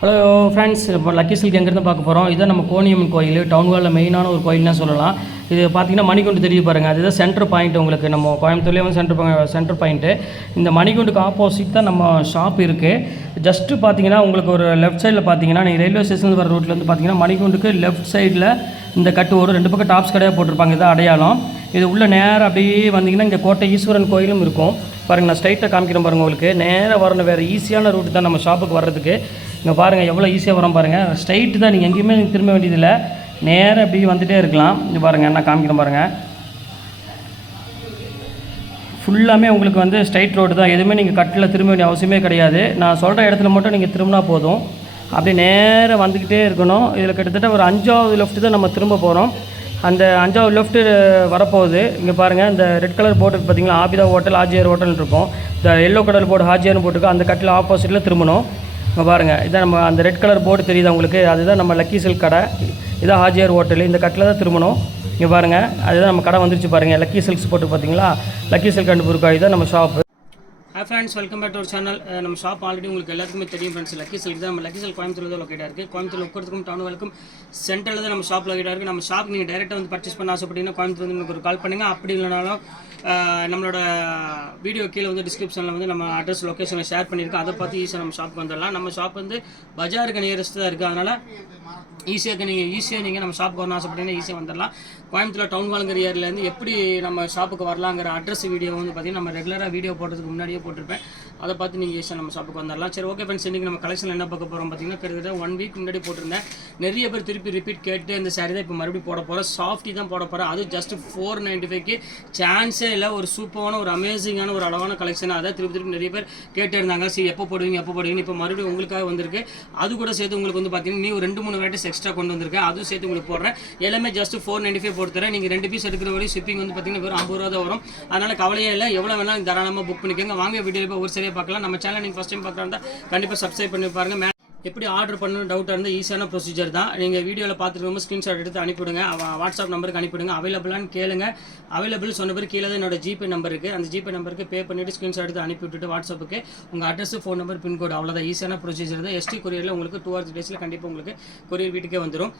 Hello friends, இப்போ lucky silk எங்கேருந்து பார்க்க போகிறோம். இதுதான் நம்ம கோணியம்மன் கோயில், டவுன் ஹாலில் மெயினான ஒரு கோயில்னு சொல்லலாம். இது பார்த்திங்கன்னா மணிகுண்டு தெரிய பாருங்கள், அதுதான் சென்டர் பாயிண்ட். உங்களுக்கு நம்ம கோயம்புத்தூர்லேயே வந்து சென்டர் பாயிண்ட்டு. இந்த மணிகுண்டுக்கு ஆப்போசிட் தான் நம்ம ஷாப் இருக்குது. ஜஸ்ட்டு பார்த்தீங்கன்னா உங்களுக்கு ஒரு லெஃப்ட் சைடில் பார்த்தீங்கன்னா நீங்கள் ரயில்வே ஸ்டேஷன் வர ரோட்லேருந்து பார்த்தீங்கன்னா மணிகுண்டுக்கு லெஃப்ட் சைடில் இந்த கட்டு ஒரு 2 பக்கம் டாப்ஸ் கடையாக போட்டிருப்பாங்க. இதான் அடையாளம். இது உள்ள நேராக அப்படியே வந்தீங்கன்னா இங்கே கோட்டை ஈஸ்வரன் கோயிலும் இருக்கும் பாருங்கள். நான் ஸ்ட்ரைட்டாக காமிக்கிறேன் பாருங்கள். உங்களுக்கு நேராக வரணும், வேறு ஈஸியான ரூட் தான் நம்ம ஷாப்புக்கு வர்றதுக்கு. இங்கே பாருங்கள் எவ்வளோ ஈஸியாக வரோம் பாருங்கள். ஸ்ட்ரைட்டு தான், நீங்கள் எங்கேயுமே திரும்ப வேண்டியதில்லை, நேராக அப்படி வந்துகிட்டே இருக்கலாம். இங்கே பாருங்கள், நான் காமிக்கிறேன் பாருங்கள். ஃபுல்லாமே உங்களுக்கு வந்து ஸ்ட்ரைட் ரோடு தான், எதுவுமே நீங்கள் கட்டில் திரும்ப வேண்டிய அவசியமே கிடையாது. நான் சொல்கிற இடத்துல மட்டும் நீங்கள் திரும்பினா போதும். அப்படியே நேராக வந்துக்கிட்டே இருக்கணும். இதில் கிட்டத்தட்ட ஒரு 5வது லெஃப்ட்டு தான் நம்ம திரும்ப போகிறோம். அந்த 5வது லெஃப்ட்டு வரப்போகுது. இங்கே பாருங்கள், இந்த ரெட் கலர் போர்டு பார்த்தீங்களா, ஆபிதா ஹோட்டல் ஹாஜியார் ஹோட்டல் இருக்கும். இந்த எல்லோ கலர் போர்டு ஹாஜியார்னு போட்டுருக்கு, அந்த கட்டில் ஆப்போசிட்டில் திரும்பணும். இங்கே பாருங்கள், இதான் நம்ம அந்த ரெட் கலர் போர்டு தெரியுது உங்களுக்கு, அதுதான் நம்ம லக்கி சில்க் கடை. இதான் ஹாஜியார் ஹோட்டல், இந்த கட்டில் தான் திரும்பணும். இங்கே பாருங்கள், அதுதான் நம்ம கடை வந்துருச்சு பாருங்கள். லக்கி சில்க்ஸ் போட்டு பார்த்தீங்களா, லக்கி சில்க் அண்ட் புர்காய் தான் நம்ம shop. Hi friends, welcome back to ஒரு சேனல். நம்ம ஷாப் ஆல்ரெடி உங்களுக்கு எல்லாத்துக்குமே தெரியும் ஃப்ரெண்ட்ஸ். லக்கி சில்க் தான். நம்ம லக்கி சில்க் கோயம்புத்தூர் தான் லொக்கேட்டாக இருக்குது. கோயம்புத்தூர் உட்கிறதுக்கும் டவுனுக்கும் சென்டரில் தான் நம்ம ஷாப் லொக்கேட்டாக இருக்குது. நம்ம ஷாப் நீங்கள் டேரெக்டாக வந்து பர்ச்சேஸ் பண்ண ஆசைப்பட்டீங்கன்னா கோயம்புத்தூர் வந்து உங்களுக்கு ஒரு கால் பண்ணுங்கள். அப்படி இல்லைனாலும் நம்மளோட வீடியோ கீழே வந்து டிஸ்கிரிப்ஷனில் வந்து நம்ம அட்ரஸ் லொக்கேஷனில் ஷேர் பண்ணியிருக்கோம். அதை பார்த்து ஈஸியாக நம்ம ஷாப்புக்கு வந்துடலாம். நம்ம ஷாப் வந்து பஜாருக்கு நியரஸ்ட் தான் இருக்குது. அதனால் ஈஸியாக நீங்கள் நம்ம ஷாப்புக்கு வரணும் ஆசைப்பட்டீங்கன்னா ஈஸியாக வந்துடலாம். கோயம்புத்தூர் டவுன் ஹாலுங்கிற ஏரியாவிலேருந்து எப்படி நம்ம ஷாப்புக்கு வரலாங்கிற அட்ரஸ் வீடியோ வந்து பார்த்திங்கன்னா நம்ம ரெகுலராக வீடியோ போடுறதுக்கு முன்னாடியே போட்டிருப்பேன். அதை பார்த்து நீங்கள் ஈஸியாக நம்ம ஷாப்புக்கு வந்துடலாம். சரி, ஓகே ஃப்ரெண்ட்ஸ், இன்றைக்கி நம்ம கலெக்ஷன் என்ன பார்க்க போகிறோம் பார்த்தீங்கன்னா, கிட்டத்தட்ட 1 வீக் முன்னாடி போட்டிருந்தேன். நிறைய பேர் திருப்பி ரிப்பீட் கேட்டு இந்த சாரி தான் இப்போ மறுபடியும் போட போகிறேன். சாஃப்டி தான் போட போகிறேன். அது ஜஸ்ட் 495க்கு சான்ஸே இல்லை. ஒரு சூப்பரான ஒரு அமேசிங்கான ஒரு அழகான கலெக்ஷன். அதை திருப்பி நிறைய பேர் கேட்டு இருந்தாங்க. சரி, எப்போ போடுவீங்க இப்போ மறுபடியும் உங்களுக்காக வந்திருக்கு. அது கூட சேர்த்து உங்களுக்கு வந்து பார்த்தீங்கன்னா நீ ஒரு 2-3 வெரைட்டிஸ் எக்ஸ்ட்ரா கொண்டு வந்திருக்கேன். அதுவும் சேர்த்து உங்களுக்கு போடுறேன். எல்லாமே ஜஸ்ட் 495 போட்டுறேன். நீங்கள் 2 பீஸ் எடுக்கிற வரையும் ஷிப்பிங் வந்து பார்த்தீங்கன்னா வெறும் 50 ரூபா தான் வரும். அதனால் கவலையே இல்லை, எவ்வளோ வேணாலும் தாராளமாக புக் பண்ணிக்கோங்க. வாங்க வீடியோ போய் ஒரு சரியாக பார்க்கலாம். நம்ம சேனல் நீங்கள் ஃபஸ்ட் டைம் பார்க்குறதா கண்டிப்பாக சப்ஸ்கிரைப் பண்ணி பாருங்கள். எப்படி ஆர்டர் பண்ணணும் டவுட்டாக இருந்தால் ஈஸியான ப்ரொசீஜர் தான். நீங்கள் வீடியோவில் பார்த்துருக்கோம், ஸ்க்ரீன்ஷாட் எடுத்து அனுப்பிவிடுங்க. வாட்ஸ்அப் நம்பருக்கு அனுப்பிவிடுங்க. அவைலபிளான்னு கேளுங்க. அவைலபிள் சொன்ன பிறகு கீழே தான் என்னோட ஜிபே நம்பர் இருக்குது. அந்த ஜிபே நம்பருக்கு பே பண்ணிவிட்டு ஸ்க்ரீன்ஷாட் எடுத்து அனுப்பிவிட்டுட்டு வாட்ஸ்அப்புக்கு உங்கள் அட்ரஸ், ஃபோன் நம்பர், பின்கோடு, அவ்வளோதான். ஈஸியான ப்ரொசீஜர் தான். எஸ்டி கொரியரில் உங்களுக்கு 2 or 3 days கண்டிப்பாக உங்களுக்கு கொரியர் வீட்டுக்கே வந்துடும்.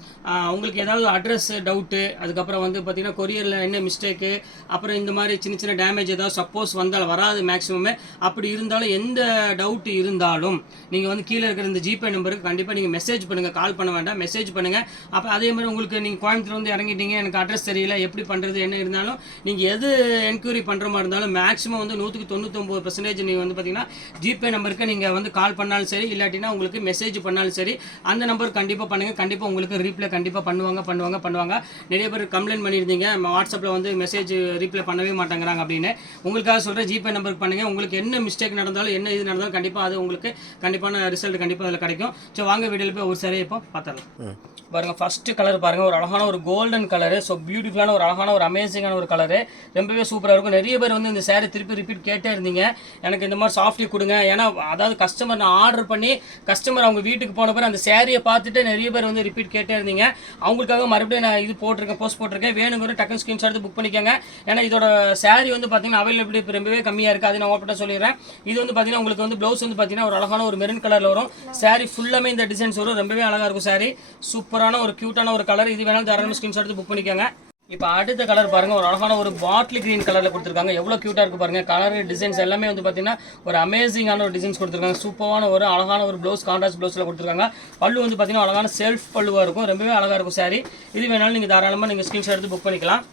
உங்களுக்கு ஏதாவது அட்ரஸ் டவுட்டு, அதுக்கப்புறம் வந்து பார்த்தீங்கன்னா கொரியரில் என்ன மிஸ்டேக்கு, அப்புறம் இந்த மாதிரி சின்ன சின்ன டேமேஜ் ஏதாவது சப்போஸ் வந்தாலும் வராது மேக்ஸிமமே. அப்படி இருந்தாலும் எந்த டவுட்டு இருந்தாலும் நீங்கள் வந்து கீழே இருக்கிற இந்த ஜிபே நம்பருக்கு கண்டிப்பாக நீங்கள் மெசேஜ் பண்ணுங்கள். கால் பண்ண வேண்டாம், மெசேஜ் பண்ணுங்கள். அப்போ அதே மாதிரி உங்களுக்கு நீங்கள் கோயம்புத்தூர் வந்து இறங்கிட்டீங்க, எனக்கு அட்ரஸ் தெரியல, எப்படி பண்ணுறது என்ன இருந்தாலும் நீங்கள் எது என்கொயரி பண்ணுற மாதிரி இருந்தாலும் மேக்ஸிமம் வந்து 199% நீங்கள் வந்து பார்த்தீங்கன்னா ஜிபே நம்பருக்கு நீங்கள் வந்து கால் பண்ணாலும் சரி, இல்லாட்டினா உங்களுக்கு மெசேஜ் பண்ணாலும் சரி, அந்த நம்பருக்கு கண்டிப்பாக பண்ணுங்கள். கண்டிப்பாக உங்களுக்கு ரீப்ளை கண்டிப்பாக பண்ணுவாங்க. நிறைய பேர் கம்ப்ளைண்ட் பண்ணியிருந்தீங்க, வாட்ஸ்அப்பில் வந்து மெசேஜ் ரீப்ளை பண்ணவே மாட்டேங்கிறாங்க அப்படின்னு. உங்களுக்காக சொல்கிறேன், ஜிபே நம்பருக்கு பண்ணுங்கள். உங்களுக்கு என்ன மிஸ்டேக் நடந்தாலும் என்ன இது நடந்தாலும் கண்டிப்பாக அது உங்களுக்கு கண்டிப்பான ரிசல்ட் கண்டிப்பாக அதில் கிடைக்கும். ஸோ வாங்க வீடியோவில் போய் ஒரு சரியாக இப்போ பார்த்துடலாம். பாருங்கள், ஃபஸ்ட்டு கலர் பாருங்கள், ஒரு அழகான ஒரு கோல்டன் கலரு. ஸோ பியூட்டிஃபுல்லான ஒரு அழகான ஒரு அமேசிங்கான ஒரு கலரு, ரொம்பவே சூப்பராக இருக்கும். நிறைய பேர் வந்து இந்த சேரீ திருப்பி ரிப்பீட் கேட்டே இருந்தீங்க, எனக்கு இந்த மாதிரி சாஃப்டி கொடுங்க. ஏன்னா அதாவது கஸ்டமர் நான் ஆர்டர் பண்ணி கஸ்டமர் அவங்க வீட்டுக்கு போன பிறகு அந்த சேரீயை பார்த்துட்டு நிறைய பேர் வந்து ரிப்பீட் கேட்டே இருந்தீங்க. அவங்களுக்காக மறுபடியும் நான் இது போஸ்ட் போட்டிருக்கேன். வேணுங்கிற டக்குன்னு ஸ்க்ரீன்ஷாட் எடுத்து புக் பண்ணிக்கோங்க. ஏன்னா இதோட சேரீ வந்து பார்த்தீங்கன்னா அவைலபிலிட்டி ரொம்பவே கம்மியாக இருக்குது. அது நான் ஓப்பனாக சொல்லிடுறேன். இது வந்து பார்த்தீங்கன்னா உங்களுக்கு வந்து ப்ளவுஸ் வந்து பார்த்தீங்கன்னா ஒரு அழகான ஒரு மெரூன் கலரில் வரும். சேரீ ஃபுல்லாமே இந்த டிசைன்ஸ் வரும். ரொம்பவே அழகாக இருக்கும் சாரி. சூப்பரான ஒரு கியூட்டான ஒரு கலர். இது வேணாலும் தாராளமாக ஸ்க்ரீன்ஷாட் எடுத்து புக் பண்ணிக்கோங்க. இப்போ அடுத்த கலர் பாருங்கள், ஒரு அழகான ஒரு பாட்டில் கிரீன் கலரில் கொடுத்துருக்காங்க. எவ்வளோ க்யூட்டாக இருக்குது பாருங்கள். கலர் டிசைன்ஸ் எல்லாமே வந்து பார்த்தீங்கன்னா ஒரு அமேசிங்கான ஒரு டிசைன்ஸ் கொடுத்துருக்காங்க. சூப்பரான ஒரு அழகான ஒரு ப்ளவுஸ், கான்ட்ராஸ்ட் ப்ளவுஸில் கொடுத்துருக்காங்க. பல்லு வந்து பார்த்தீங்கன்னா அழகான செல்ஃப் பல்லுவாக இருக்கும். ரொம்பவே அழகாக இருக்கும் சாரி. இது வேணாலும் நீங்கள் தாராளமாக நீங்கள் ஸ்க்ரீன்ஷாட் எடுத்து புக் பண்ணிக்கலாம்.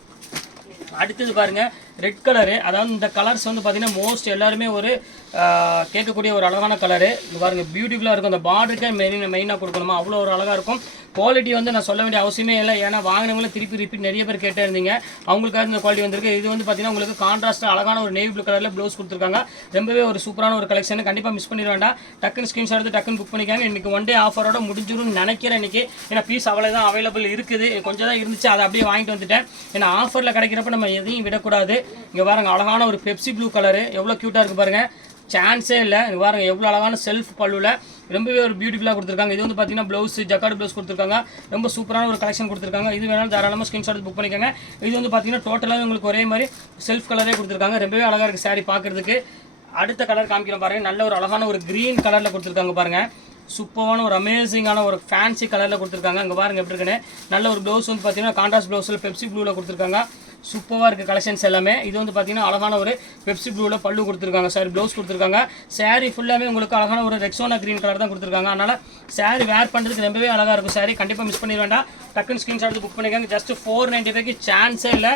அடுத்தது பாருங்கள், ரெட் கலரு. அதாவது இந்த கலர்ஸ் வந்து பார்த்தீங்கன்னா மோஸ்ட் எல்லாருமே ஒரு கேட்கக்கூடிய ஒரு அழகான கலரு. இது பாருங்கள், பியூட்டிஃபுல்லாக இருக்கும். அந்த பார்டருக்கே மெயினாக கொடுக்கணுமா, அவ்வளோ ஒரு அழகாக இருக்கும். குவாலிட்டி வந்து நான் சொல்ல வேண்டிய அவசியமே இல்லை. ஏன்னா வாங்கினவங்களும் திருப்பி ரிப்பீட் நிறைய பேர் கேட்டே இருந்தீங்க. அவங்களுக்காக இந்த குவாலிட்டி வந்திருக்கு. இது வந்து பார்த்தீங்கன்னா உங்களுக்கு கான்ட்ராஸ்ட் அழகான ஒரு நேவி ப்ளூ கலரில் ப்ளவுஸ் கொடுத்துருக்காங்க. ரொம்பவே ஒரு சூப்பரான ஒரு கலெக்ஷன். கண்டிப்பாக மிஸ் பண்ணிட வேண்டாம். டக்குன்னு ஸ்க்ரீன்ஷாட் எடுத்து டக்குன்னு புக் பண்ணிக்காங்க. இன்றைக்கி 1 day ஆஃபரோட முடிஞ்சிடும்னு நினைக்கிறேன் இன்றைக்கி. ஏன்னா பீஸ் அவ்வளோதான் அவைலபிள் இருக்குது. கொஞ்சம் தான் இருந்துச்சு, அதை அப்படியே வாங்கிட்டு வந்துட்டேன். ஏன்னா ஆஃபரில் கிடைக்கிறப்ப நம்ம எதையும் விடக்கூடாது. இங்கே பாருங்கள், அழகான ஒரு பெப்சி ப்ளூ கலரு, எவ்வளோ க்யூட்டாக இருக்குது பாருங்கள். சான்ஸே இல்லை. இங்கே பாருங்கள் எவ்வளோ அழகான செல்ஃப் பல்லுவில் ரொம்பவே ஒரு பியூட்டிஃபுல்லாக கொடுத்துருக்காங்க. இது வந்து பார்த்தீங்கன்னா ப்ளவுஸ், ஜக்கார்டு ப்ளவுஸ் கொடுத்துருக்காங்க. ரொம்ப சூப்பரான ஒரு கலெக்ஷன் கொடுத்துருக்காங்க. இது வேணாலும் தாராளமாக ஸ்க்ரீன்ஷாட் புக் பண்ணிக்கோங்க. இது வந்து பார்த்தீங்கன்னா டோட்டலாக உங்களுக்கு ஒரே மாதிரி செல்ஃப் கலரே கொடுத்துருக்காங்க. ரொம்பவே அழகாக இருக்குது சாரி பார்க்குறதுக்கு. அடுத்த கலர் காமிக்கிறோம் பாருங்கள். நல்ல ஒரு அழகான ஒரு க்ரீன் கலரில் கொடுத்துருக்காங்க பாருங்கள். சூப்பரான ஒரு அமேசிங்கான ஒரு ஃபேன்சி கலரில் கொடுத்துருக்காங்க. அங்கே பாருங்க எப்படி இருக்குன்னு. நல்ல ஒரு ப்ளவுஸ் வந்து பார்த்தீங்கன்னா கான்ட்ராஸ்ட் ப்ளவுஸில் பெப்சி ப்ளூவில் கொடுத்துருக்காங்க. சூப்பராக இருக்குது கலெக்ஷன்ஸ் எல்லாமே. இது வந்து பார்த்தீங்கன்னா அழகான ஒரு பெப்சி ப்ளூவில் பல்லு கொடுத்துருக்காங்க. சாரி ப்ளவுஸ் கொடுத்துருக்காங்க. சாரீ ஃபுல்லாமே உங்களுக்கு அழகான ஒரு ரெக்ஸோனா க்ரீன் கலர் தான் கொடுத்துருக்காங்க. அதனால் சாரீ வேர் பண்ணுறதுக்கு ரொம்பவே அழகாக இருக்கும். சாரீ கண்டிப்பாக மிஸ் பண்ணி வேண்டாம். டக்குன்னு ஸ்க்ரீன்ஷாட் எடுத்து புக் பண்ணிக்காங்க. ஜஸ்ட் 495க்கு சான்ஸே இல்லை.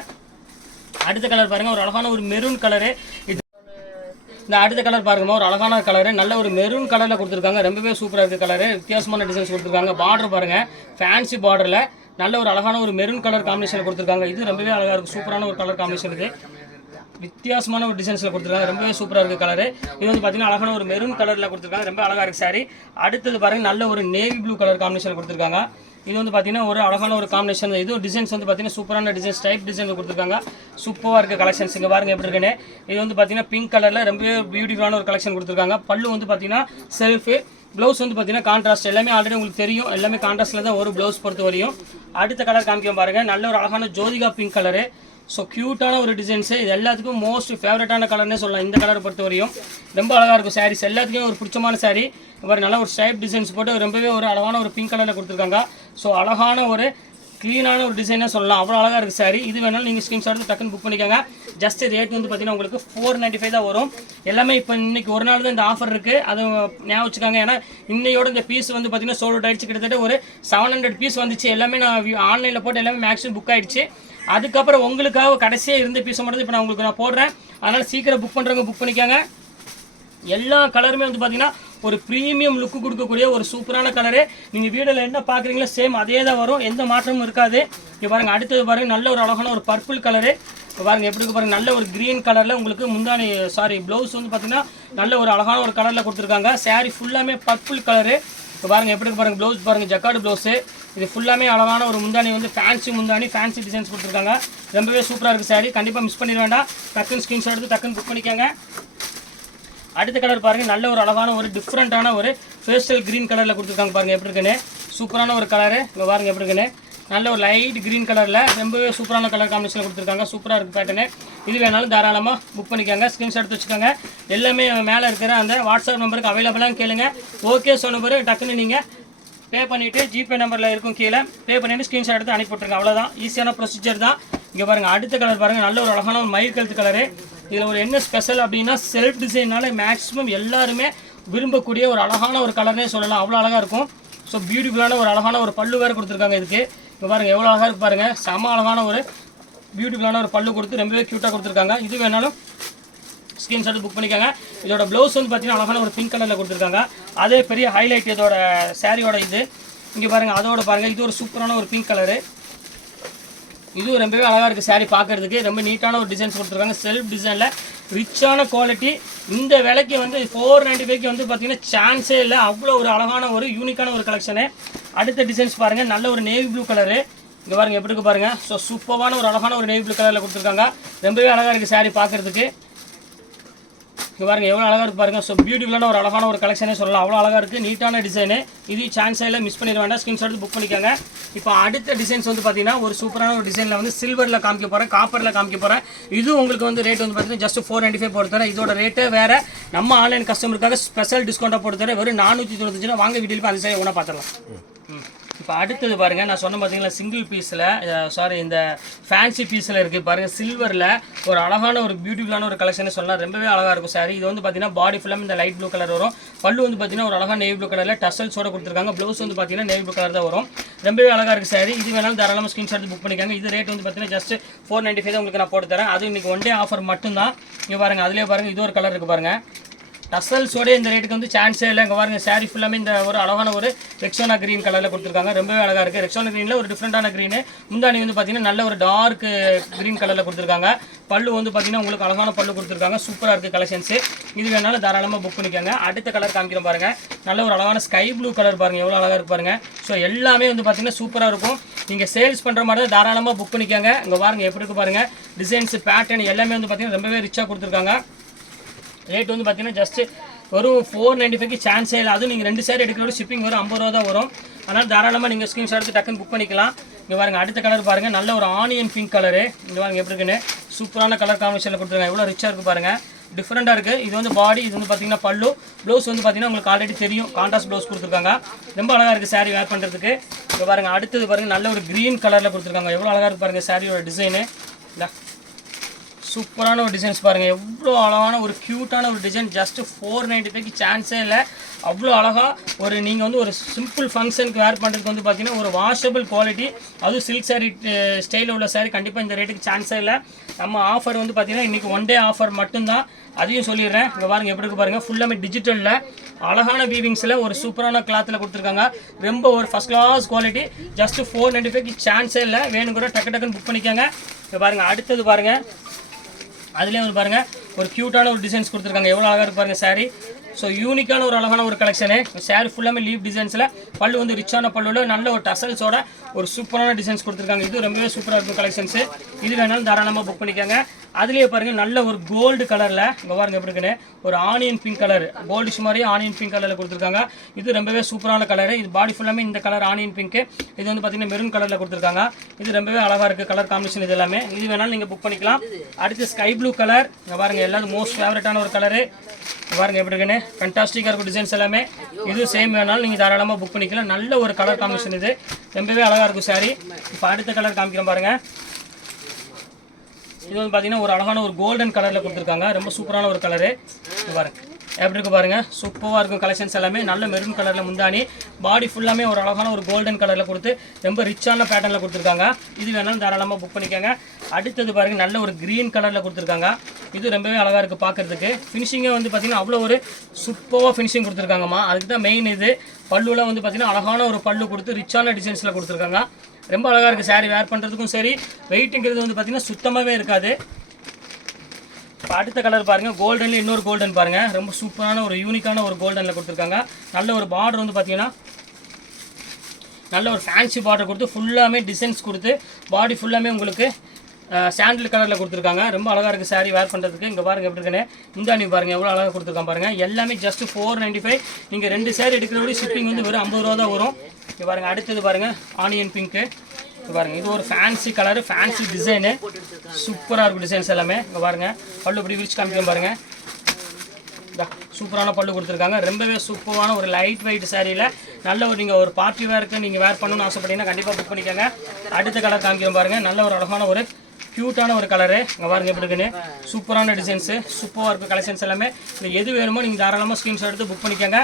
அடுத்த கலர் பாருங்கள், ஒரு அழகான ஒரு மெரூன் கலரு. இது இந்த அடுத்த கலர் பாருங்கம்மா, ஒரு அழகான கலரு, நல்ல ஒரு மெரூன் கலரில் கொடுத்துருக்காங்க. ரொம்பவே சூப்பராக இருக்குது கலரு. வித்தியாசமான டிசைன்ஸ் கொடுத்துருக்காங்க. பார்டர் பாருங்கள், ஃபேன்சி பார்டரில் நல்ல ஒரு அழகான ஒரு மெரூன் கலர் காம்பினேஷனில் கொடுத்துருக்காங்க. இது ரொம்பவே அழகாக இருக்குது. சூப்பரான ஒரு கலர் காம்பினேஷன் இருக்குது. வித்தியாசமான ஒரு டிசைன்ஸில் கொடுத்துருக்காங்க. ரொம்பவே சூப்பராக இருக்குது கலரு. இது வந்து பார்த்தீங்கன்னா அழகான ஒரு மெரூன் கலரில் கொடுத்துருக்காங்க. ரொம்ப அழகாக இருக்குது சாரி. அடுத்தது பாருங்கள், நல்ல ஒரு நேவி ப்ளூ கலர் காம்பினேஷனில் கொடுத்துருக்காங்க. இது வந்து பார்த்தீங்கன்னா ஒரு அழகான ஒரு காம்பினேஷன். இது டிசைன்ஸ் வந்து பார்த்தீங்கன்னா சூப்பரான டிசைன்ஸ், டைப் டிசைன் கொடுத்துருக்காங்க. சூப்பராக இருக்குது கலெக்ஷன்ஸ். இங்கே பாருங்கள் எப்படி இருக்குன்னு. இது வந்து பார்த்தீங்கன்னா பிங்க் கலரில் ரொம்பவே பியூட்டிஃபுல்லான ஒரு கலெக்ஷன் கொடுத்துருக்காங்க. பல்லு வந்து பார்த்தீங்கன்னா செல்ஃபு, ப்ளவுஸ் வந்து பார்த்தீங்கன்னா கான்ட்ராஸ்ட். எல்லாமே ஆல்ரெடி உங்களுக்கு தெரியும், எல்லாமே கான்ட்ராஸ்ட்டில் தான் ஒரு ப்ளவுஸ் பொறுத்த வரையும். அடுத்த கலர் காமிக்க பாருங்கள், நல்ல ஒரு அழகான ஜோதிகா பிங்க் கலரு. ஸோ க்யூட்டான ஒரு டிசைன்ஸு. இது எல்லாத்துக்கும் மோஸ்ட் ஃபேவரட்டான கலர்னே சொல்லலாம். இந்த கலரை பொறுத்த வரையும் ரொம்ப அழகாக இருக்கும் சாரீஸ். எல்லாத்துக்குமே ஒரு பிடிச்சமான சாரீ. இவர் நல்ல ஒரு ஸ்ட்ரைப் டிசைன்ஸ் போட்டு ரொம்பவே ஒரு அழகான ஒரு பிங்க் கலரில் கொடுத்துருக்காங்க. ஸோ அழகான ஒரு க்ளீனான ஒரு டிசைனாக சொல்லலாம். அவ்வளோ அழகாக இருக்குது சாரீ. இது வேணாலும் நீங்கள் ஸ்க்ரீன்ஷாட் எடுத்து டக்குன்னு புக் பண்ணிக்கோங்க. ஜஸ்ட் ரேட் வந்து பார்த்தீங்கன்னா உங்களுக்கு 495 தான் வரும். எல்லாமே இப்போ இன்றைக்கி ஒரு நாள் தான் இந்த ஆஃபர் இருக்குது. அது ஞாபகம் வச்சுக்காங்க. ஏன்னா இன்னையோட இந்த பீஸ் வந்து பார்த்தீங்கன்னா சோல்ட் அவுட் ஆகிடுச்சு. கிட்டத்தட்ட ஒரு 700 பீஸ் வந்துச்சு. எல்லாமே நான் ஆன்லைனில் போட்டு எல்லாமே மேக்ஸிமம் புக் ஆகிடுச்சு. அதுக்கப்புறம் உங்களுக்காக கடைசியாக இருந்த பீஸை மட்டும் இப்போ நான் போடுறேன். அதனால் சீக்கிரம் புக் பண்ணுறவங்க புக் பண்ணிக்கோங்க. எல்லா கலருமே வந்து பார்த்தீங்கன்னா ஒரு ப்ரீமியம் லுக்கு கொடுக்கக்கூடிய ஒரு சூப்பரான கலரு. நீங்கள் வீடியோவில் என்ன பார்க்குறீங்களோ சேம் அதே தான் வரும், எந்த மாற்றமும் இருக்காது. இங்கே பாருங்கள், அடுத்தது பாருங்கள், நல்ல ஒரு அழகான ஒரு பர்பிள் கலரு. இப்போ பாருங்கள் எப்படி பாருங்கள், நல்ல ஒரு க்ரீன் கலரில் உங்களுக்கு முந்தானி ப்ளவுஸ் வந்து பார்த்தீங்கன்னா நல்ல ஒரு அழகான ஒரு கலரில் கொடுத்துருக்காங்க. சாரீ ஃபுல்லாமே பர்பிள் கலரு. இப்போ பாருங்கள் எப்படி பாருங்கள், ப்ளவுஸ் பாருங்கள், ஜக்கார்டு ப்ளவுஸு. இது ஃபுல்லாமே அழகான ஒரு முந்தானி, வந்து ஃபேன்சி முந்தானி, ஃபேன்சி டிசைன்ஸ் கொடுத்துருக்காங்க. ரொம்பவே சூப்பராக இருக்குது சாரீ. கண்டிப்பாக மிஸ் பண்ணிட வேண்டாம். டக்குன்னு ஸ்க்ரீன்ஷாட் எடுத்து டக்குன்னு புக் பண்ணிக்கோங்க. அடுத்த கலர் பாருங்கள், நல்ல ஒரு அழகான ஒரு டிஃப்ரெண்ட்டான ஒரு ஃபேஸ்டல் க்ரீன் கலரில் கொடுத்துருக்காங்க. பாருங்கள் எப்படி இருக்குன்னு. சூப்பரான ஒரு கலரு. இங்கே பாருங்கள் எப்படி இருக்குன்னு. நல்ல ஒரு லைட் க்ரீன் கலரில் ரொம்பவே சூப்பரான கலர் காம்பினேஷனில் கொடுத்துருக்காங்க. சூப்பராக இருக்குது பேட்டர்னு. இது வேணாலும் தாராளமாக புக் பண்ணிக்கோங்க. ஸ்க்ரீன்ஷாட் எடுத்து வச்சுக்கோங்க. எல்லாமே மேலே இருக்கிற அந்த வாட்ஸ்அப் நம்பருக்கு அவைலபிளாக கேளுங்க. ஓகே சொன்ன பிறகு டக்குன்னு நீங்கள் பே பண்ணிவிட்டு ஜிபே நம்பரில் இருக்கும் கீழே பே பண்ணிவிட்டு ஸ்க்ரீன்ஷாட் எடுத்து அனுப்பிவிட்ருங்க. அவ்வளோதான், ஈஸியான ப்ரொசீஜர் தான். இங்கே பாருங்கள் அடுத்த கலர் பாருங்கள், நல்ல ஒரு அழகான ஒரு மயில் கழுத்து கலரு. இதில் ஒரு என்ன ஸ்பெஷல் அப்படின்னா செல்ஃப் டிசைன்னால மேக்ஸிமம் எல்லாருமே விரும்பக்கூடிய ஒரு அழகான ஒரு கலர்னே சொல்லலாம். அவ்வளோ அழகாக இருக்கும். ஸோ பியூட்டிஃபுல்லான ஒரு அழகான ஒரு பல்லு வேறு கொடுத்துருக்காங்க இதுக்கு. இப்போ பாருங்கள் எவ்வளோ அழகாக இருக்குது பாருங்கள். செம அழகான ஒரு பியூட்டிஃபுல்லான ஒரு பல்லு கொடுத்து ரொம்பவே க்யூட்டாக கொடுத்துருக்காங்க. இது வேணாலும் ஸ்க்ரீன்ஷாட் புக் பண்ணிக்கோங்க. இதோட ப்ளவுஸ் வந்து பார்த்தீங்கன்னா அழகான ஒரு பிங்க் கலரில் கொடுத்துருக்காங்க. அதே பெரிய ஹைலைட் இதோட சாரியோட இது. இங்கே பாருங்கள், அதோட பாருங்கள், இது ஒரு சூப்பரான ஒரு பிங்க் கலரு. இதுவும் ரொம்பவே அழகாக இருக்குது சாரீ பார்க்குறதுக்கு. ரொம்ப நீட்டான ஒரு டிசைன்ஸ் கொடுத்துருக்காங்க. செல்ஃப் டிசைனில் ரிச்சான குவாலிட்டி. இந்த விலைக்கு வந்து 495க்கு வந்து பார்த்தீங்கன்னா சான்ஸே இல்லை. அவ்வளோ ஒரு அழகான ஒரு யூனிக்கான ஒரு கலெக்ஷனு. அடுத்த டிசைன்ஸ் பாருங்கள், நல்ல ஒரு நேவி ப்ளூ கலரு. இங்கே பாருங்கள் எப்படி இருக்கு பாருங்கள். ஸோ சூப்பரான ஒரு அழகான ஒரு நேவி ப்ளூ கலரில் கொடுத்துருக்காங்க. ரொம்பவே அழகாக இருக்குது சாரீ பார்க்குறதுக்கு. இங்கே பாருங்கள் எவ்வளோ அழகாக இருக்குது பாருங்கள். ஸோ பியூட்டிஃபுல்லான ஒரு அழகான ஒரு கலெக்ஷனே சொல்லலாம். அவ்வளோ அழகாக இருக்குது, நீட்டான டிசைனு. இது சான்ஸில் மிஸ் பண்ணிட வேண்டாம். ஸ்க்ரீன்ஷாட் புக் பண்ணிக்கோங்க. இப்போ அடுத்த டிசைன்ஸ் வந்து பார்த்தீங்கன்னா ஒரு சூப்பரான ஒரு டிசைனில் வந்து சில்வரில் காமிக்க போகிறேன், காப்பரில் காமிக்க போகிறேன். இது உங்களுக்கு வந்து ரேட் வந்து பார்த்தீங்கன்னா ஜஸ்ட் 495 போட்டு தரேன். இதோட ரேட்டே வேறு. நம்ம ஆன்லைன் கஸ்டமருக்காக ஸ்பெஷல் டிஸ்கவுண்ட்டாக போட்டு தரேன். வெறும் 495 வாங்க வீட்டில் போய் அந்த சைடு ஒன்றா பார்த்துடலாம். இப்போ அடுத்தது பாருங்கள், நான் சொன்ன பார்த்தீங்களா சிங்கிள் பீஸில் இந்த ஃபேன்சி பீஸில் இருக்குது பாருங்கள். சில்வரில் ஒரு அழகான ஒரு பியூட்டிஃபுல்லான ஒரு கலெக்ஷனே சொல்லலாம். ரொம்பவே அழகாக இருக்கும் சாரி. இது வந்து பார்த்தீங்கன்னா பாடி ஃபுல்லாக இந்த லைட் ப்ளூ கலர் வரும். பல்லு வந்து பார்த்தீங்கன்னா ஒரு அழகான நேவி ப்ளூ கலரில் டசல்ஸோட கொடுத்துருக்காங்க. ப்ளவுஸ் வந்து பார்த்தீங்கன்னா நேவி ப்ளூ கலர் தான் வரும். ரொம்பவே அழகாக இருக்குது சாரி. இது வேணாலும் தாராளமாக ஸ்க்ரீன்ஷாட் புக் பண்ணிக்காங்க. இது ரேட் வந்து பார்த்தீங்கன்னா ஜஸ்ட் 495 தான் உங்களுக்கு நான் போட்டு தரேன். அது இன்றைக்கி ஒன் டே ஆஃபர் மட்டும்தான். இங்கே பாருங்கள், அதிலே பாருங்கள், இது ஒரு கலர் இருக்குது பாருங்கள். டசல்ஸோட இந்த ரேட்டுக்கு வந்து சான்ஸே இல்லை. இங்கே பாருங்கள் சாரீ ஃபுல்லாமே இந்த ஒரு அழகான ஒரு ரெக்ஸோனா க்ரீன் கலரில் கொடுத்துருக்காங்க. ரொம்பவே அழகாக இருக்குது. ரெக்ஸோனா க்ரீனில் ஒரு டிஃப்ரெண்டான க்ரீனு. முந்தானி வந்து பார்த்தீங்கன்னா நல்ல ஒரு டார்க் க்ரீன் கலரில் கொடுத்துருக்காங்க. பல்லு வந்து பார்த்தீங்கன்னா உங்களுக்கு அழகான பல்லு கொடுத்துருக்காங்க. சூப்பராக இருக்குது கலெக்ஷன்ஸு. இது வேணாலும் தாராளமாக புக் பண்ணிக்கோங்க. அடுத்த கலர் காமிக்கிறோம் பாருங்கள். நல்ல ஒரு அழகான ஸ்கை ப்ளூ கலர் பாருங்கள், எவ்வளோ அழகாக இருக்கு பாருங்கள். ஸோ எல்லாமே வந்து பார்த்தீங்கன்னா சூப்பராக இருக்கும். நீங்கள் சேல்ஸ் பண்ணுற மாதிரி தான் தாராளமாக புக் பண்ணிக்கோங்க. இங்கே பாருங்கள் எப்படி இருக்குது பாருங்கள். டிசைன்ஸு பேட்டர்ன் எல்லாமே வந்து பார்த்தீங்கன்னா ரொம்பவே ரிச்சாக கொடுத்துருக்காங்க. ரேட் வந்து பார்த்தீங்கன்னா ஜஸ்ட்டு ஒரு 495க்கு சான்ஸே இல்லை. அதுவும் நீங்கள் 2 சேர் எடுக்கிறோட ஷிப்பிங் வரும் 50 ரூபா தான் வரும். அதனால் தாராளமாக நீங்கள் ஸ்க்ரீன்ஷாட் எடுத்து டக்குன்னு புக் பண்ணிக்கலாம். இங்கே பாருங்கள் அடுத்த கலர் பாருங்கள், நல்ல ஒரு ஆனியன் பிங்க் கலரு. இங்கே பாருங்கள் எப்படி இருக்குன்னு. சூப்பரான கலர் காம்பினேஷனில் கொடுத்துருக்காங்க. எவ்வளோ ரிச்சாக இருக்குது பாருங்கள். டிஃப்ரெண்ட்டாக இருக்குது. இது வந்து பாடி, இது வந்து பார்த்தீங்கன்னா பல்லு. ப்ளவுஸ் வந்து பார்த்தீங்கன்னா உங்களுக்கு ஆல்ரெடி தெரியும், கான்ட்ராஸ்ட் ப்ளவுஸ் கொடுத்துருக்காங்க. ரொம்ப அழகாக இருக்குது சாரீ வேர் பண்ணுறதுக்கு. இப்போ பாருங்கள், அடுத்தது பாருங்கள், நல்ல ஒரு க்ரீன் கலரில் கொடுத்துருக்காங்க. எவ்வளோ அழகாக இருக்குது பாருங்கள் சாரியோட டிசைனு. இல்லை, சூப்பரான ஒரு டிசைன்ஸ் பாருங்கள், எவ்வளோ அழகான ஒரு க்யூட்டான ஒரு டிசைன். ஜஸ்ட்டு 495க்கு சான்ஸே இல்லை. அவ்வளோ அழகாக ஒரு நீங்கள் வந்து ஒரு சிம்பிள் ஃபங்க்ஷனுக்கு வேர் பண்ணுறதுக்கு வந்து பார்த்தீங்கன்னா ஒரு வாஷபிள் குவாலிட்டி, அதுவும் சில்க் சாரீ ஸ்டைலில் உள்ள சாரீ கண்டிப்பாக இந்த ரேட்டுக்கு சான்ஸே இல்லை. நம்ம ஆஃபர் வந்து பார்த்தீங்கன்னா இன்றைக்கி 1 டே ஆஃபர் மட்டும்தான், அதையும் சொல்லிடுறேன். இங்கே பாருங்கள் எப்படி இருக்கு பாருங்கள், ஃபுல்லாமே டிஜிட்டலில் அழகான வீவிங்ஸில் ஒரு சூப்பரான கிளாத்தில் கொடுத்துருக்காங்க. ரொம்ப ஒரு ஃபஸ்ட் கிளாஸ் குவாலிட்டி. ஜஸ்ட்டு 495க்கு சான்ஸே இல்லை. வேணும் கூட டக்கு டக்குன்னு புக் பண்ணிக்கோங்க. இங்கே பாருங்கள், அடுத்தது பாருங்கள், அதுலேயே வந்து பாருங்கள் ஒரு க்யூட்டான ஒரு டிசைன்ஸ் கொடுத்துருக்காங்க. எவ்வளோ அழகாக இருக்கு பாருங்கள் சாரீ. ஸோ யூனிக்கான ஒரு அழகான ஒரு கலெக்ஷனு. சாரீ ஃபுல்லாமே லீவ் டிசைன்ஸில், பல்லு வந்து ரிச்சான பல்லுவில் நல்ல ஒரு டசல்ஸோட ஒரு சூப்பரான டிசைன்ஸ் கொடுத்துருக்காங்க. இது ரொம்பவே சூப்பராக இருக்கும் கலெக்ஷன்ஸு. இது வேணாலும் தாராளமாக புக் பண்ணிக்கோங்க. அதுலேயே பாருங்கள் நல்ல ஒரு கோல்டு கலரில், இங்கே பாருங்கள் எப்படி இருக்குன்னு, ஒரு ஆனியன் பிங்க் கலர், கோல்டிஷ் மாதிரி ஆனியன் பிங்க் கலரில் கொடுத்துருக்காங்க. இது ரொம்பவே சூப்பரான கலரு. இது பாடி ஃபுல்லாமே இந்த கலர் ஆனியன் பிங்க்கு. இது வந்து பார்த்தீங்கன்னா மெரூன் கலரில் கொடுத்துருக்காங்க. இது ரொம்பவே அழகாக இருக்குது கலர் காம்பினேஷன். இது எல்லாமே இது வேணாலும் நீங்கள் புக் பண்ணிக்கலாம். அடுத்து ஸ்கை ப்ளூ கலர், இங்கே பாருங்கள் எல்லாரும் மோஸ்ட் ஃபேவரட்டான ஒரு கலரு. பாருங்கள் எப்படி இருக்குன்னு, ஃபண்டாஸ்டிக்காக இருக்கும் டிசைன்ஸ் எல்லாமே. இது சேம் வேணாலும் நீங்கள் தாராளமாக புக் பண்ணிக்கலாம். நல்ல ஒரு கலர் காம்பினேஷன். இது ரொம்பவே அழகாக இருக்கும் சாரீ. இப்போ அடுத்த கலர் காமிக்கிறேன் பாருங்கள். இது வந்து பார்த்தீங்கன்னா ஒரு அழகான ஒரு கோல்டன் கலரில் கொடுத்துருக்காங்க. ரொம்ப சூப்பரான ஒரு கலரு. பாருங்கள் எப்படி இருக்கு பாருங்கள், சூப்பராக இருக்கும் கலெக்ஷன்ஸ் எல்லாமே. நல்ல மெரூன் கலரில் முந்தானி, பாடி ஃபுல்லாமே ஒரு அழகான ஒரு கோல்டன் கலரில் கொடுத்து ரொம்ப ரிச்சான பேட்டர்னில் கொடுத்துருக்காங்க. இது வேணாலும் தாராளமாக புக் பண்ணிக்கோங்க. அடுத்தது பாருங்கள், நல்ல ஒரு க்ரீன் கலரில் கொடுத்துருக்காங்க. இது ரொம்பவே அழகாக இருக்குது பார்க்குறதுக்கு. ஃபினிஷிங்கே வந்து பார்த்திங்கன்னா அவ்வளோ ஒரு சூப்பராக ஃபினிஷிங் கொடுத்துருக்காங்கம்மா. அதுக்கு தான் மெயின் இது. பல்லுலாம் வந்து பார்த்திங்கன்னா அழகான ஒரு பல்லு கொடுத்து ரிச்சான டிசைன்ஸில் கொடுத்துருக்காங்க. ரொம்ப அழகாக இருக்குது சாரீ வேர் பண்ணுறதுக்கும் சரி. வெயிட்டுங்கிறது வந்து பார்த்திங்கன்னா சுத்தமாகவே இருக்காது. இப்போ அடுத்த கலர் பாருங்கள், கோல்டனில் இன்னொரு கோல்டன் பாருங்கள். ரொம்ப சூப்பரான ஒரு யூனிக்கான ஒரு கோல்டனில் கொடுத்துருக்காங்க. நல்ல ஒரு பார்டர் வந்து பார்த்திங்கன்னா நல்ல ஒரு ஃபேன்சி பார்டர் கொடுத்து ஃபுல்லாமே டிசைன்ஸ் கொடுத்து பாடி ஃபுல்லாமே உங்களுக்கு சாண்டில் கலரில் கொடுத்துருக்காங்க. ரொம்ப அழகாக இருக்குது சாரீ வேர் பண்ணுறதுக்கு. இங்கே பாருங்கள் எப்படி இருக்குன்னு, முந்தானி பாருங்கள் எவ்வளோ அழகாக கொடுத்துருக்காங்க பாருங்கள். எல்லாமே ஜஸ்ட்டு 495. நீங்கள் 2 சாரீ எடுக்கிறபடி ஷிப்பிங் வந்து வெறும் 50 ரூபா தான் வரும். இங்கே பாருங்கள் அடுத்தது பாருங்கள் ஆனியன் பிங்க்கு. பாருங்கள் இது ஒரு ஃபேன்சி கலரு, ஃபேன்சி டிசைனு, சூப்பராக இருக்கும் டிசைன்ஸ் எல்லாமே. இங்கே பாருங்கள் பல்லு இப்படி விரிச்சு காமிக்கிறேன் பாருங்கள். சூப்பரான பல்லு கொடுத்துருக்காங்க. ரொம்பவே சூப்பரான ஒரு லைட் வெயிட் சாரியில் நல்ல ஒரு நீங்கள் ஒரு பார்ட்டி வேருக்கு நீங்கள் வேர் பண்ணணும்னு ஆசைப்பட்டீங்கன்னா கண்டிப்பாக புக் பண்ணிக்கோங்க. அடுத்த கலர் காமிக்கிறேன் பாருங்கள். நல்ல ஒரு அழகான ஒரு க்யூட்டான ஒரு கலரு. இங்கே பாருங்கள் எப்படி இருக்குன்னு, சூப்பரான டிசைன்ஸு, சூப்பராக இருக்குது கலெக்ஷன்ஸ் எல்லாமே. இது எது வேணுமோ நீங்கள் தாராளமாக ஸ்க்ரீன்ஷாட் எடுத்து புக் பண்ணிக்கோங்க.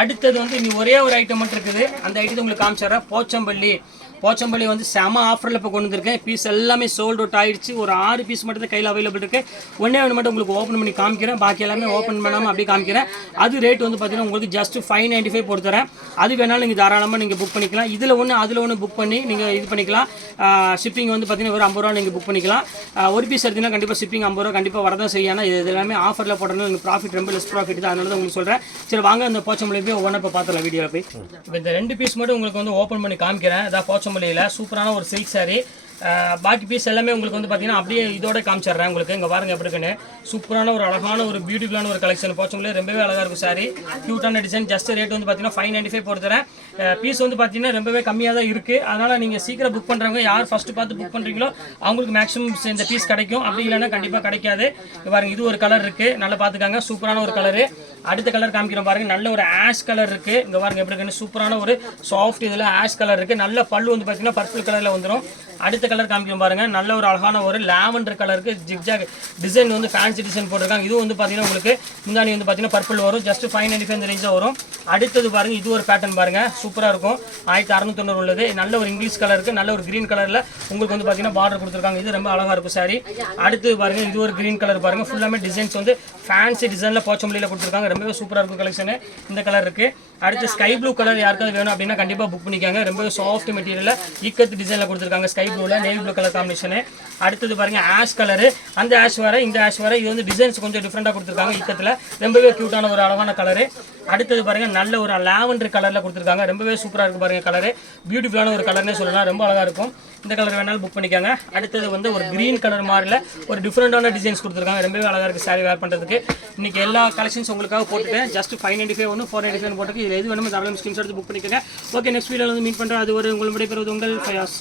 அடுத்தது வந்து இனி ஒரே ஒரு ஐட்டம் மட்டும் இருக்குது. அந்த ஐட்டத்தை உங்களுக்கு காமிச்சிடுறேன். போச்சம்பள்ளி. போச்சம்பள்ளி வந்து செம ஆஃபரில் இப்போ கொண்டு வந்திருக்கேன். பீஸ் எல்லாமே சோல்ட் அவுட் ஆகிடுச்சு. ஒரு 6 பீஸ் மட்டும் தான் கையில் அவைலபிள் இருக்குது. ஒன்றே மட்டும் உங்களுக்கு ஓப்பன் பண்ணி காமிக்கிறேன். பாக்கி எல்லாமே ஓப்பன் பண்ணாமல் அப்படியே காமிக்கிறேன். அது ரேட் வந்து பார்த்தீங்கன்னா உங்களுக்கு ஜஸ்ட் 595 பொறுத்தரேன். அது வேணாலும் நீங்கள் தாராளமாக நீங்கள் புக் பண்ணிக்கலாம். இதில் ஒன்று அதில் ஒன்று புக் பண்ணி நீங்கள் இது பண்ணிக்கலாம். ஷிப்பிங் வந்து பார்த்தீங்கன்னா ஒரு 50 ரூபா நீங்கள் புக் பண்ணிக்கலாம். ஒரு பீஸ் எடுத்தீங்கன்னா கண்டிப்பாக ஷிப்பிங் 50 ரூபா கண்டிப்பாக வரதான் செய்யணும். இது எல்லாமே ஆஃபரில் போட்டனால எனக்கு ப்ராஃபிட் ரொம்ப லெஸ் ப்ராஃபிட் தான். அதனால தான் உங்களுக்கு சொல்கிறேன். சரி வாங்க அந்த போச்சம்பள்ளி போய் ஒவ்வொன்றா இப்போ பார்த்துக்கலாம் வீடியோவில் போய். இப்போ இந்த 2 பீஸ் மட்டும் உங்களுக்கு வந்து ஓப்பன் பண்ணி காமிக்கிறேன். அதான் போச்சம்பள்ளியில் சூப்பரான ஒரு சில்க் சாரீ. பாக்கி பீஸ் எல்லாமே உங்களுக்கு வந்து பார்த்தீங்கன்னா அப்படியே இதோட காமிச்சிடுறேன் உங்களுக்கு. இங்கே பாருங்கள் எப்படி இருக்குன்னு, சூப்பரான ஒரு அழகான ஒரு பியூட்டிஃபுல்லான ஒரு கலெக்ஷன். போச்சம்பள்ளி ரொம்பவே அழகாக இருக்கும் சாரி. க்யூட்டான டிசைன். ஜஸ்ட் ரேட் வந்து பார்த்தீங்கன்னா 595 பொறுத்தரேன். பீஸ் வந்து பார்த்தீங்கன்னா ரொம்பவே கம்மியாக தான் இருக்குது. அதனால் நீங்கள் சீக்கிரம் புக் பண்ணுறவங்க யார் ஃபஸ்ட்டு பார்த்து புக் பண்ணுறீங்களோ அவங்களுக்கு மேக்ஸிமம் இந்த பீஸ் கிடைக்கும். அப்படி இல்லைன்னா கண்டிப்பாக கிடைக்காது. பாருங்கள் இது ஒரு கலர் இருக்குது, நல்லா பார்த்துக்காங்க. சூப்பரான ஒரு கலரு. அடுத்த கலர் காமிக்கிறோம் பாருங்கள். நல்ல ஒரு ஆஷ் கலர் இருக்குது. இங்கே பாருங்கள் எப்படி இருக்குன்னு, சூப்பரான ஒரு சாஃப்ட் இதில் ஆஷ் கலர் இருக்குது. நல்ல பல்லு வந்து பார்த்தீங்கன்னா பர்பிள் கலரில் வந்துடும். அடுத்த கலர் காமிக்கிறோம் பாருங்கள். நல்ல ஒரு அழகான ஒரு லாவெண்டர் கலருக்கு ஜிக்ஜாக் டிசைன் வந்து ஃபேன்சி டிசைன் போட்டிருக்காங்க. இது வந்து பார்த்தீங்கன்னா உங்களுக்கு முன்னாடி வந்து பார்த்தீங்கன்னா பர்பிள் வரும். ஜஸ்ட் 595 இந்த ரேஞ்சாக வரும். அடுத்தது பாருங்கள், இது ஒரு பேட்டர்ன் பாருங்கள், சூப்பராக இருக்கும். 1690 உள்ளது. நல்ல ஒரு இங்கிலீஷ் கலருக்கு நல்ல ஒரு க்ரீன் கலரில் உங்களுக்கு வந்து பார்த்தீங்கன்னா பார்டர் கொடுத்துருக்காங்க. இது ரொம்ப அழகாக இருக்கும் சாரி. அடுத்து பாருங்கள், இது ஒரு க்ரீன் கலர் பாருங்கள். ஃபுல்லாமே டிசைன்ஸ் வந்து ஃபேன்சி டிசைனில் போச்சம்பள்ளியில் கொடுத்துருக்காங்க. ரொம்பவே சூப்பராக இருக்கும் கலெக்ஷனு. இந்த கலர் இருக்குது. அடுத்து ஸ்கை ப்ளூ கலர் யாருக்காவது வேணும் அப்படின்னா கண்டிப்பாக புக் பண்ணிக்காங்க. ரொம்ப சாஃப்ட் மெட்டீரியலில் ஈக்கத்து டிசைனில் கொடுத்துருக்காங்க. ஸ்கை ப்ளூவில் நேவி ப்ளூ கலர் காம்பினேஷனு. அடுத்தது பாருங்கள் ஆஷ் கலரு. அந்த ஆஷ் வர இந்த ஆஷ் வர இது வந்து டிசைன்ஸ் கொஞ்சம் டிஃப்ரெண்ட்டாக கொடுத்துருக்காங்க. ஈக்கத்தில் ரொம்பவே க்யூட்டான ஒரு அழகான கலரு. அடுத்தது பாருங்கள், நல்ல ஒரு லாவெண்டர் கலரில் கொடுத்துருக்காங்க. ரொம்பவே சூப்பராக இருக்குது பாருங்கள் கலரு. பியூட்டிஃபுல்லான ஒரு கலர்னே சொல்லலாம். ரொம்ப அழகாக இருக்கும். இந்த கலர் வேணாலும் புக் பண்ணிக்காங்க. அடுத்தது வந்து ஒரு க்ரீன் கலர் மாதிரில ஒரு டிஃப்ரெண்டான டிசைன்ஸ் கொடுத்துருக்காங்க. ரொம்பவே அழகாக இருக்குது சாரி வேர் பண்ணுறதுக்கு. இன்றைக்கி எல்லா கலெக்ஷன்ஸ் உங்களுக்காக போட்டுட்டேன். ஜஸ்ட் 595 ஒன்று 495 போட்டுருக்கு. இது எது வேணுமோ தாராளமாக ஸ்கிரீன்ஷாட் புக் பண்ணிக்கோங்க. ஓகே, நெக்ஸ்ட் வீடியோவில் வந்து மீட் பண்ணுறேன். அது ஒரு உங்கள் விடைபெறுவது உங்கள் ஃபயாஸ்.